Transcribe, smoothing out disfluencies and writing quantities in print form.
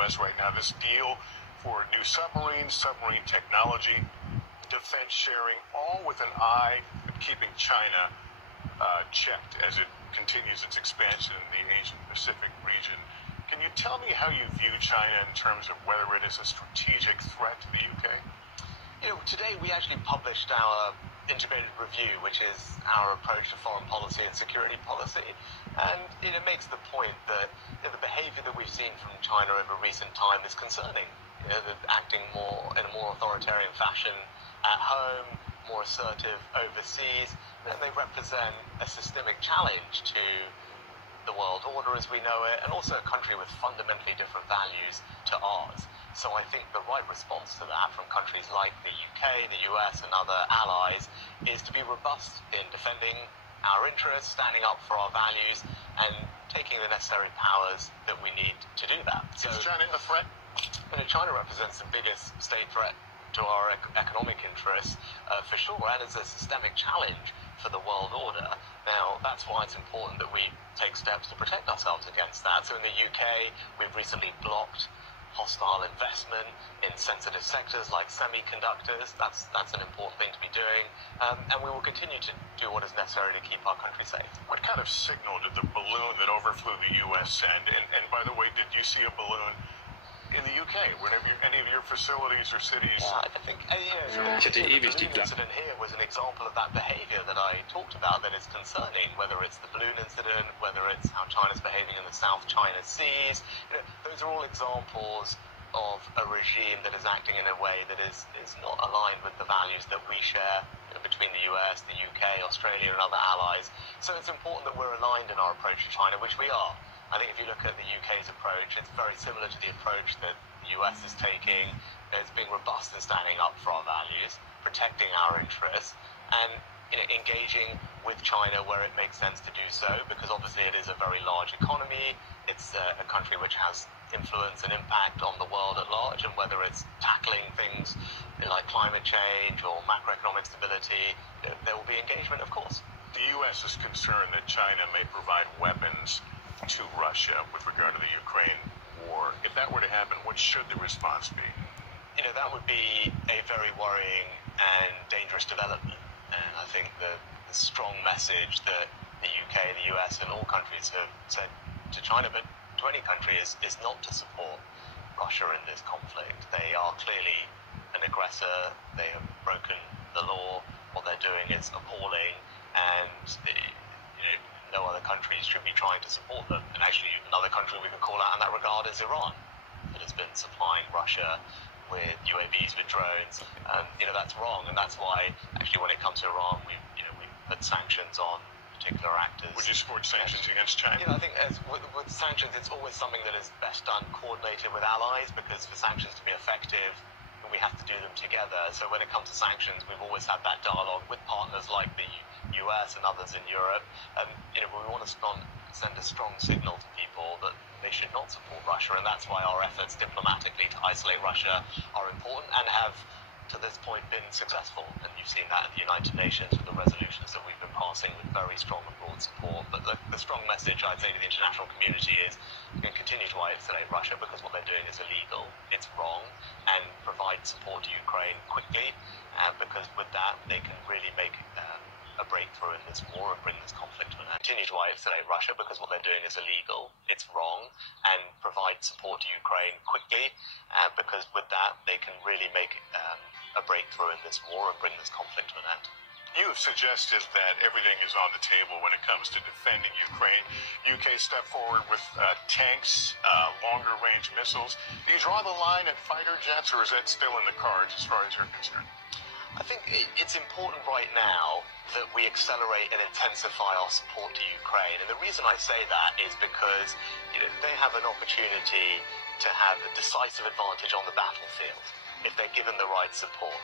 U.S. right now, this deal for new submarines, submarine technology, defense sharing, all with an eye at keeping China checked as it continues its expansion in the Asia-Pacific region. Can you tell me how you view China in terms of whether it is a strategic threat to the UK? You know, today we actually published our integrated review, which is our approach to foreign policy and security policy, and it makes the point that the behavior that we've seen from China over recent time is concerning. They're acting in a more authoritarian fashion at home, more assertive overseas, and they represent a systemic challenge to the world order as we know it, and also a country with fundamentally different values to ours. So I think the right response to that from countries like the UK, the US and other allies is to be robust in defending our interests, standing up for our values and taking the necessary powers that we need to do that. So, is China a threat? China represents the biggest state threat to our economic interests for sure, and is a systemic challenge for the world order. Now, that's why it's important that we take steps to protect ourselves against that. So in the UK, we've recently blocked hostile investment in sensitive sectors like semiconductors. That's an important thing to be doing, and we will continue to do what is necessary to keep our country safe. What kind of signal did the balloon that overflew the US send? And by the way, did you see a balloon in the UK, whenever any of your facilities or cities? I think the balloon incident here was an example of that behavior that I talked about that is concerning, whether it's the balloon incident, whether it's how China's behaving in the South China Seas. Those are all examples of a regime that is acting in a way that is not aligned with the values that we share between the US, the UK, Australia and other allies. So it's important that we're aligned in our approach to China, which we are. I think if you look at the UK's approach, it's very similar to the approach that the US is taking. It's being robust in standing up for our values, protecting our interests, and engaging with China where it makes sense to do so, because obviously it is a very large economy. It's a country which has influence and impact on the world at large, and whether it's tackling things like climate change or macroeconomic stability, there will be engagement, of course. The US is concerned that China may provide weapons to Russia with regard to the Ukraine war. If that were to happen, what should the response be? That would be a very worrying and dangerous development. And I think the strong message that the UK, the US and all countries have said to China, but to any country, is not to support Russia in this conflict. They are clearly an aggressor. They have broken the law. What they're doing is appalling, and no other countries should be trying to support them. And actually, another country we can call out in that regard is Iran, that has been supplying Russia with UAVs, with drones. That's wrong, and that's why actually when it comes to Iran, we put sanctions on particular actors. Would you support sanctions against China? I think with sanctions, it's always something that is best done coordinated with allies, because for sanctions to be effective, we have to do them together. So when it comes to sanctions, we've always had that dialogue with partners like the US and others in Europe. We want to send a strong signal to people that they should not support Russia, and that's why our efforts diplomatically to isolate Russia are important and have, to this point, been successful. And you've seen that at the United Nations with the resolutions that we've been passing with very strong and broad support. But the strong message I'd say to the international community is continue to isolate Russia, because what they're doing is illegal, it's wrong, and provide support to Ukraine quickly, because with that they can really make a breakthrough in this war and bring this conflict to an end. Continue to isolate Russia, because what they're doing is illegal, it's wrong, and provide support to Ukraine quickly, because with that they can really make a breakthrough in this war and bring this conflict to an end. You have suggested that everything is on the table when it comes to defending Ukraine. UK stepped forward with tanks, longer-range missiles. Do you draw the line at fighter jets, or is that still in the cards as far as you're concerned? I think it's important right now that we accelerate and intensify our support to Ukraine. And the reason I say that is because they have an opportunity to have a decisive advantage on the battlefield if they're given the right support.